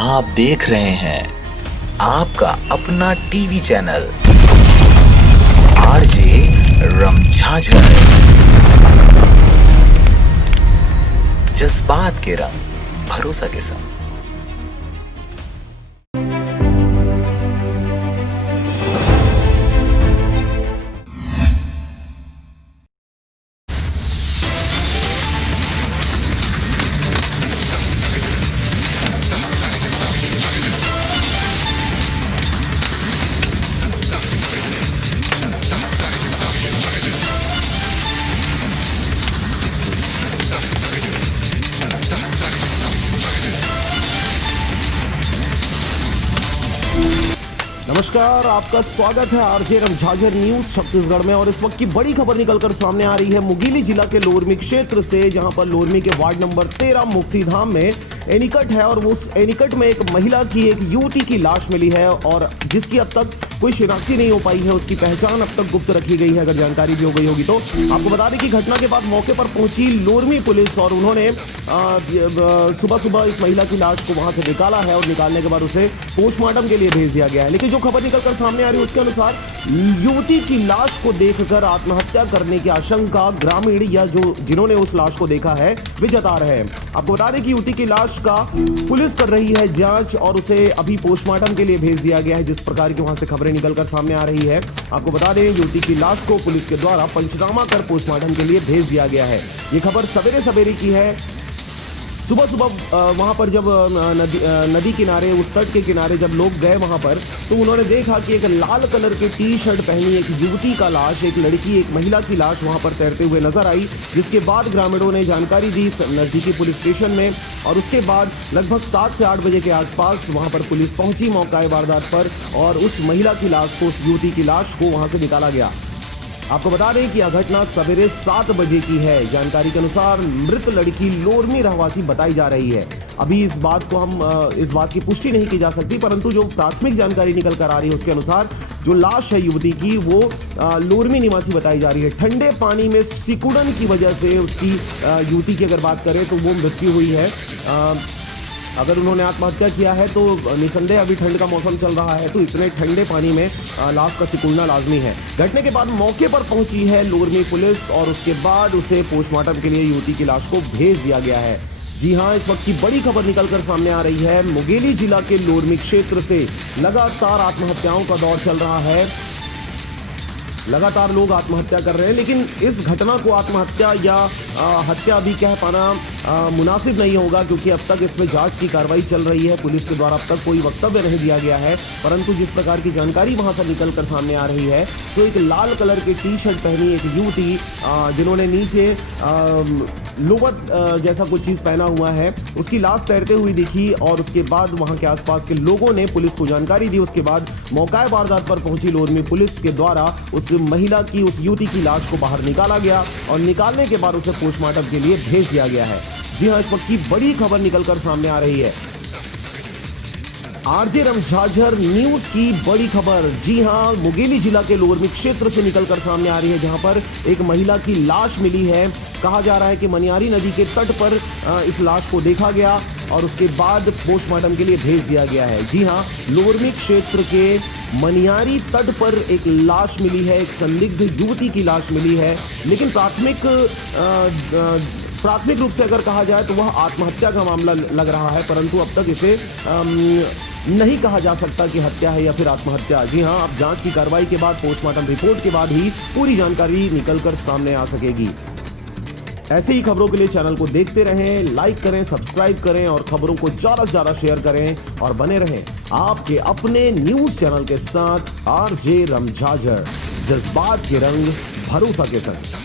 आप देख रहे हैं आपका अपना टीवी चैनल आरजे रमझाझर। जज्बात के रंग भरोसा के संग। नमस्कार, आपका स्वागत है आरजे रमझाझर न्यूज छत्तीसगढ़ में। और इस वक्त की बड़ी खबर निकलकर सामने आ रही है मुंगेली जिला के लोरमी क्षेत्र से, जहां पर लोरमी के वार्ड नंबर 13 मुक्तिधाम में एनीकट है और उस एनीकट में एक महिला की, एक युवती की लाश मिली है और जिसकी अब तक कोई शिनाख्ती नहीं हो पाई है। उसकी पहचान अब तक गुप्त रखी गई है। अगर जानकारी भी हो गई होगी तो आपको बता दें कि घटना के बाद मौके पर पहुंची लोरमी पुलिस और उन्होंने सुबह सुबह इस महिला की लाश को वहां से निकाला है और निकालने के बाद उसे पोस्टमार्टम के लिए भेज दिया गया है। लेकिन जो खबर निकलकर सामने आ रही है उसके अनुसार युवती की लाश को देखकर आत्महत्या करने की आशंका ग्रामीण या जो जिन्होंने उस लाश को देखा है वे जता रहे हैं। आपको बता दें कि युवती की लाश का पुलिस कर रही है जांच और उसे अभी पोस्टमार्टम के लिए भेज दिया गया है। जिस प्रकार की वहां से खबरें निकलकर सामने आ रही है, आपको बता दें युवती की लाश को पुलिस के द्वारा पंचनामा कर पोस्टमार्टम के लिए भेज दिया गया है। ये खबर सवेरे सवेरे की है। सुबह सुबह वहां पर जब नदी किनारे, उस तट के किनारे जब लोग गए वहां पर, तो उन्होंने देखा कि एक लाल कलर की टी शर्ट पहनी एक युवती का लाश, एक लड़की, एक महिला की लाश वहां पर तैरते हुए नजर आई। जिसके बाद ग्रामीणों ने जानकारी दी नजदीकी पुलिस स्टेशन में और उसके बाद लगभग 7 से 8 बजे के आसपास वहां पर पुलिस पहुंची मौका वारदात पर और उस महिला की लाश को, उस युवती की लाश को वहां से निकाला गया। आपको बता दें कि यह घटना सवेरे 7 बजे की है। जानकारी के अनुसार मृत लड़की लोरमी रहवासी बताई जा रही है। अभी इस बात की पुष्टि नहीं की जा सकती, परंतु जो प्राथमिक जानकारी निकल कर आ रही है उसके अनुसार जो लाश है युवती की वो लोरमी निवासी बताई जा रही है। ठंडे पानी में सिकुड़न की वजह से उसकी, युवती की अगर बात करें तो वो मृत्यु हुई है। अगर उन्होंने आत्महत्या किया है तो निसंदेह अभी ठंड का मौसम चल रहा है तो इतने ठंडे पानी में लाश का सिकुड़ना लाजमी है। घटने के बाद मौके पर पहुंची है लोरमी पुलिस और उसके बाद उसे पोस्टमार्टम के लिए युवती की लाश को भेज दिया गया है। जी हां, इस वक्त की बड़ी खबर निकलकर सामने आ रही है मुंगेली जिला के लोरमी क्षेत्र से। लगातार आत्महत्याओं का दौर चल रहा है, लगातार लोग आत्महत्या कर रहे हैं, लेकिन इस घटना को आत्महत्या या हत्या भी कह पाना मुनासिब नहीं होगा, क्योंकि अब तक इसमें जांच की कार्रवाई चल रही है। पुलिस के द्वारा अब तक कोई वक्तव्य नहीं दिया गया है, परंतु जिस प्रकार की जानकारी वहां से निकलकर सामने आ रही है तो एक लाल कलर की टी शर्ट पहनी एक युवती, जिन्होंने नीचे लोवर जैसा कुछ चीज पहना हुआ है, उसकी लाश तैरते हुई दिखी और उसके बाद वहां के आसपास के लोगों ने पुलिस को जानकारी दी। उसके बाद मौका वारदात पर पहुंची लोरमी पुलिस के द्वारा उस महिला की, उस युवती की लाश को बाहर निकाला गया और निकालने के बाद उसे पोस्टमार्टम के लिए भेज दिया गया है। जी हां, इस वक्त की बड़ी खबर निकलकर सामने आ रही है आरजे रमझाझर न्यूज की बड़ी खबर। जी हां, मुंगेली जिला के लोरमी क्षेत्र से निकलकर सामने आ रही है, जहां पर एक महिला की लाश मिली है। कहा जा रहा है कि मनियारी नदी के तट पर इस लाश को देखा गया और उसके बाद पोस्टमार्टम के लिए भेज दिया गया है। जी हां, लोरमी क्षेत्र के मनियारी तट पर एक लाश मिली है, एक संदिग्ध युवती की लाश मिली है, लेकिन प्राथमिक रूप से अगर कहा जाए तो वह आत्महत्या का मामला लग रहा है, परंतु अब तक इसे नहीं कहा जा सकता कि हत्या है या फिर आत्महत्या। जी हां, अब जांच की कार्रवाई के बाद, पोस्टमार्टम रिपोर्ट के बाद ही पूरी जानकारी निकलकर सामने आ सकेगी। ऐसे ही खबरों के लिए चैनल को देखते रहें, लाइक करें, सब्सक्राइब करें और खबरों को ज्यादा से ज्यादा शेयर करें और बने रहें आपके अपने न्यूज चैनल के साथ आरजे रमझाझर। जज्बात के रंग भरोसा के संग।